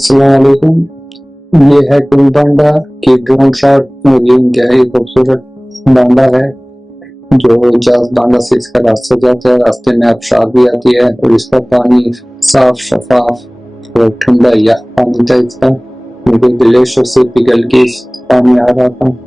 अस्सलाम वालेकुम। ये है कुंड बांडा की ड्रोन शॉट। ये इंतहाई खूबसूरत बांडा है जो जाज बांडा से इसका रास्ता जाता है। रास्ते में आबशार भी आती है और इसका पानी साफ शफाफ और ठंडा या पानी था इसका, क्योंकि ग्लेशियर से पिघल के पानी आ रहा था।